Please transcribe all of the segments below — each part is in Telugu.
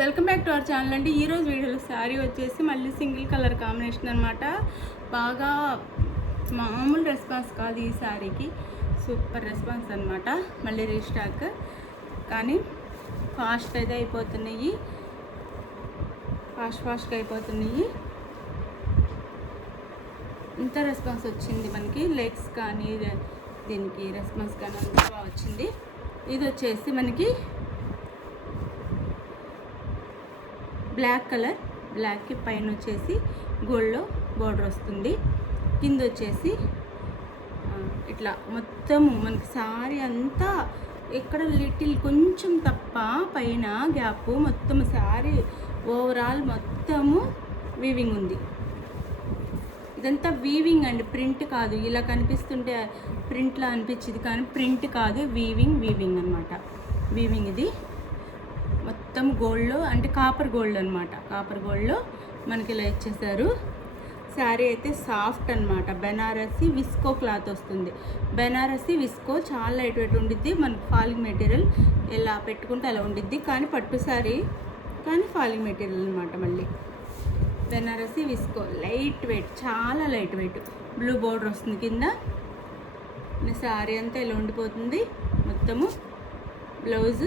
Welcome back to our channel అండి. ఈరోజు వీడియోలో శారీ వచ్చేసి మళ్ళీ సింగిల్ కలర్ కాంబినేషన్ అనమాట. బాగా మామూలు రెస్పాన్స్ కాదు ఈ శారీకి, సూపర్ రెస్పాన్స్ అనమాట. మళ్ళీ రీస్టాక్, కానీ ఫాస్ట్గా అయితే అయిపోతున్నాయి, ఫాస్ట్గా అయిపోతున్నాయి. ఇంత రెస్పాన్స్ వచ్చింది మనకి, లైక్స్ కానీ దీనికి రెస్పాన్స్ కానీ అంతా బాగా వచ్చింది. ఇది వచ్చేసి మనకి బ్లాక్ కలర్, బ్లాక్కి పైన వచ్చేసి గోల్డ్లో బోర్డర్ వస్తుంది. కింద వచ్చేసి ఇట్లా మొత్తము మనకి సారీ అంతా ఎక్కడ లిటిల్ కొంచెం తప్ప పైన గ్యాప్, మొత్తం సారీ ఓవరాల్ మొత్తము వీవింగ్ ఉంది. ఇదంతా వీవింగ్ అండి, ప్రింట్ కాదు. ఇలా కనిపిస్తుంటే ప్రింట్లా అనిపించింది కానీ ప్రింట్ కాదు, వీవింగ్ అనమాట. వీవింగ్ ఇది మొత్తం గోల్డ్లో, అంటే కాపర్ గోల్డ్ అనమాట. కాపర్ గోల్డ్లో మనకి ఇలా ఇచ్చేసారు. శారీ అయితే సాఫ్ట్ అనమాట. బెనారసి విస్కో క్లాత్ వస్తుంది. బెనారసి విస్కో చాలా లైట్ వెయిట్ ఉండిద్ది. మనకు ఫాలింగ్ మెటీరియల్ ఎలా పెట్టుకుంటే అలా ఉండిద్ది, కానీ పట్టు శారీ కానీ ఫాలింగ్ మెటీరియల్ అనమాట. మళ్ళీ బెనారసి విస్కో లైట్ వెయిట్, చాలా లైట్ వెయిట్. బ్లూ బోర్డర్ వస్తుంది కింద. శారీ అంతా ఇలా ఉండిపోతుంది మొత్తము. బ్లౌజ్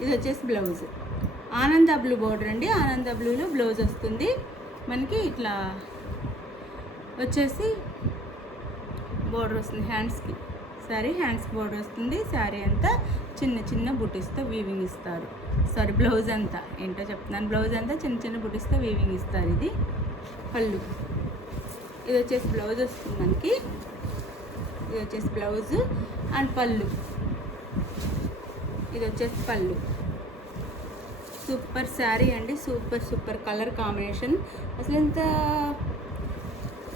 ఇది వచ్చేసి బ్లౌజ్ ఆనంద బ్లూ బోర్డర్ అండి. ఆనంద బ్లూలో బ్లౌజ్ వస్తుంది మనకి. ఇట్లా వచ్చేసి బోర్డర్ వస్తుంది హ్యాండ్స్కి. హ్యాండ్స్కి బోర్డర్ వస్తుంది. శారీ అంతా చిన్న చిన్న బుటీస్తో వీవింగ్ ఇస్తారు. బ్లౌజ్ అంతా ఏంటో చెప్తున్నాను. బ్లౌజ్ అంతా చిన్న చిన్న బుటీస్తో వీవింగ్ ఇస్తారు. ఇది పళ్ళు. ఇది వచ్చేసి బ్లౌజ్ వస్తుంది మనకి. ఇది వచ్చేసి బ్లౌజ్ అండ్ పళ్ళు. ఇది వచ్చేసి పళ్ళు. సూపర్ శారీ అండి, సూపర్ కలర్ కాంబినేషన్. అసలు ఎంత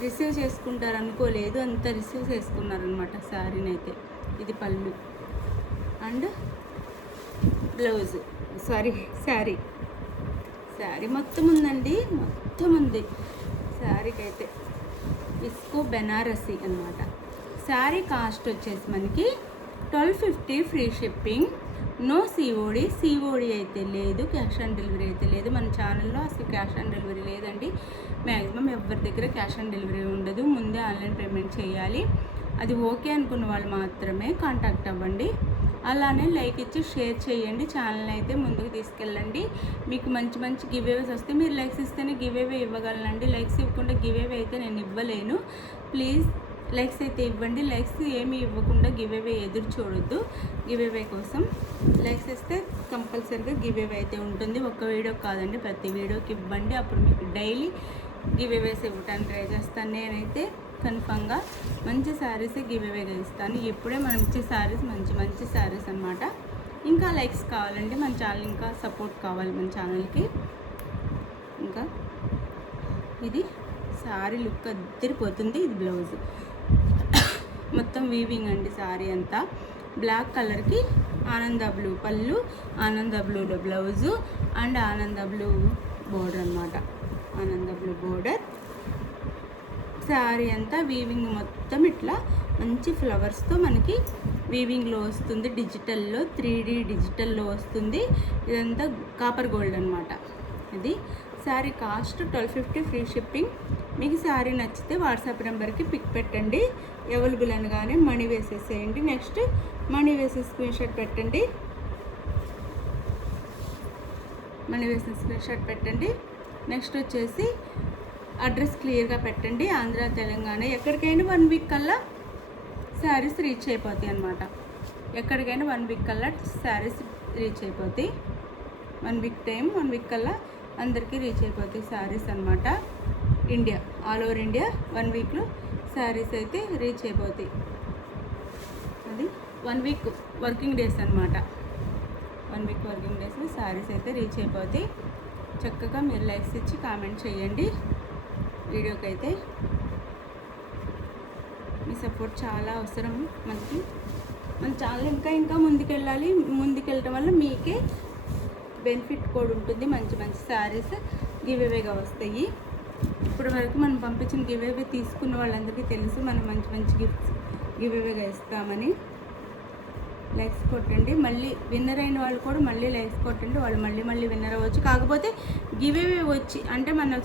రిసీవ్ చేసుకుంటారు అనుకోలేదు, అంత రిసీవ్ చేసుకున్నారనమాట శారీని అయితే. ఇది పళ్ళు అండ్ బ్లౌజ్, శారీ మొత్తం ఉందండి, మొత్తం ఉంది శారీకి అయితే. విస్కో బెనారసి అనమాట. శారీ కాస్ట్ వచ్చేసి మనకి 1250 ఫ్రీ షిప్పింగ్. నో సిఓడి అయితే లేదు, క్యాష్ ఆన్ డెలివరీ అయితే లేదు. మన ఛానల్లో అసలు క్యాష్ ఆన్ డెలివరీ లేదండి. మ్యాక్సిమం ఎవరి దగ్గర క్యాష్ ఆన్ డెలివరీ ఉండదు. ముందే ఆన్లైన్ పేమెంట్ చేయాలి. అది ఓకే అనుకున్న వాళ్ళు మాత్రమే కాంటాక్ట్ అవ్వండి. అలానే లైక్ ఇచ్చి షేర్ చేయండి. ఛానల్ అయితే ముందుకు తీసుకెళ్ళండి. మీకు మంచి గివేవేస్ వస్తే మీరు లైక్స్ ఇస్తేనే గివేవే ఇవ్వగలనండి. లైక్స్ ఇవ్వకుండా గివేవే అయితే నేను ఇవ్వలేను. ప్లీజ్ లైక్స్ అయితే ఇవ్వండి. లైక్స్ ఏమి ఇవ్వకుండా గివేవే ఎదురు చూడొద్దు. గివేవే కోసం లైక్స్ ఇస్తే కంపల్సరీగా గివేవే అయితే ఉంటుంది. ఒక్క వీడియో కాదండి, ప్రతి వీడియోకి ఇవ్వండి. అప్పుడు మీకు డైలీ గివేవేస్ ఇవ్వడానికి ట్రై చేస్తాను. నేనైతే కన్ఫామ్గా మంచి శారీసే గివేవేగా ఇస్తాను. ఇప్పుడే మనం ఇచ్చే శారీస్ మంచి శారీస్ అనమాట. ఇంకా లైక్స్ కావాలండి, మన ఛానల్ ఇంకా సపోర్ట్ కావాలి మన ఛానల్కి. ఇంకా ఇది శారీ లుక్ అద్దరిపోతుంది. ఇది బ్లౌజ్ మొత్తం వీవింగ్ అండి. శారీ అంతా బ్లాక్ కలర్కి ఆనంద బ్లూ పళ్ళు, ఆనంద బ్లూలో బ్లౌజు అండ్ ఆనంద బ్లూ బోర్డర్ అనమాట. ఆనంద బ్లూ బోర్డర్. శారీ అంతా వీవింగ్ మొత్తం ఇట్లా మంచి ఫ్లవర్స్తో మనకి వీవింగ్లో వస్తుంది. డిజిటల్లో 3D డిజిటల్లో వస్తుంది. ఇదంతా కాపర్ గోల్డ్ అనమాట. ఇది శారీ కాస్ట్ 1250 ఫ్రీ షిప్పింగ్. మీకు శారీ నచ్చితే వాట్సాప్ నెంబర్కి పిక్ పెట్టండి. అవైలబుల్ అనగానే మనీ వేసేసేయండి. నెక్స్ట్ మనీ వేసే స్క్రీన్ షాట్ పెట్టండి. నెక్స్ట్ వచ్చేసి అడ్రస్ క్లియర్గా పెట్టండి. ఆంధ్ర, తెలంగాణ ఎక్కడికైనా 1 వీక్ కల్లా శారీస్ రీచ్ అయిపోతాయి అనమాట. ఎక్కడికైనా 1 వీక్ కల్లా శారీస్ రీచ్ అయిపోతాయి. 1 వీక్ టైం, 1 వీక్ కల్లా అందరికీ రీచ్ అయిపోతాయి శారీస్ అనమాట. ఇండియా, ఆల్ ఓవర్ ఇండియా 1 వీక్లో శారీస్ అయితే రీచ్ అయిపోతాయి. అది 1 వీక్ వర్కింగ్ డేస్ అనమాట. 1 వీక్ వర్కింగ్ డేస్లో శారీస్ అయితే రీచ్ అయిపోతాయి. చక్కగా మీరు లైక్స్ ఇచ్చి కామెంట్ చేయండి. వీడియోకి అయితే మీ సపోర్ట్ చాలా అవసరం మనకి. మన ఛానల్ ఇంకా ముందుకెళ్ళాలి. ముందుకెళ్ళటం వల్ల మీకే బెనిఫిట్ కూడా ఉంటుంది. మంచి శారీస్ గివేవేగా వస్తాయి. ఇప్పటి వరకు మనం పంపించిన గివేవే తీసుకున్న వాళ్ళందరికీ తెలుసు. మనం మంచి గివ్ అవేగా ఇస్తామని. లైక్స్ కొట్టండి. మళ్ళీ విన్నర్ అయిన వాళ్ళు కూడా మళ్ళీ లైక్స్ కొట్టండి, వాళ్ళు మళ్ళీ మళ్ళీ విన్నర్ అవ్వచ్చు. కాకపోతే గివ్ అవే వచ్చి అంటే మన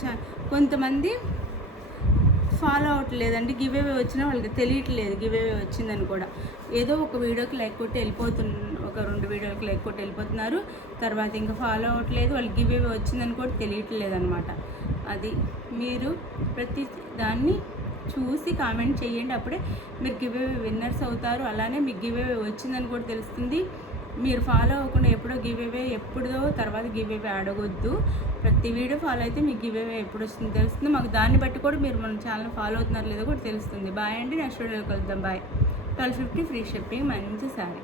కొంతమంది ఫాలో అవ్వట్లేదండి. గివ్ అవే వచ్చినా వాళ్ళకి తెలియట్లేదు గివ్ అవే వచ్చిందని కూడా. ఏదో ఒక వీడియోకి లైక్ కొట్టి ఒక 2 వీడియోకి లైక్ కొట్టి వెళ్ళిపోతున్నారు, తర్వాత ఇంకా ఫాలో అవ్వట్లేదు, వాళ్ళకి గివ్ అవే వచ్చిందని కూడా తెలియట్లేదు అనమాట. అది మీరు ప్రతి దాన్ని చూసి కామెంట్ చేయండి, అప్పుడే మీరు గివ్ అవే విన్నర్స్ అవుతారు. అలానే మీకు గివ్ అవే వచ్చిందని కూడా తెలుస్తుంది. మీరు ఫాలో అవ్వకుండా ఎప్పుడో తర్వాత గివ్ అవే అడగొద్దు. ప్రతి వీడియో ఫాలో అయితే మీకు గివ్ అవే ఎప్పుడు వస్తుందో తెలుస్తుంది. మాకు దాన్ని బట్టి కూడా మీరు మన ఛానల్ ఫాలో అవుతున్నారో లేదో కూడా తెలుస్తుంది. బాయ్ అండి, నెక్స్ట్ వీడియోలో కలుద్దాం. బాయ్. 1250 ఫ్రీ షిప్పింగ్, మంచి శారీ.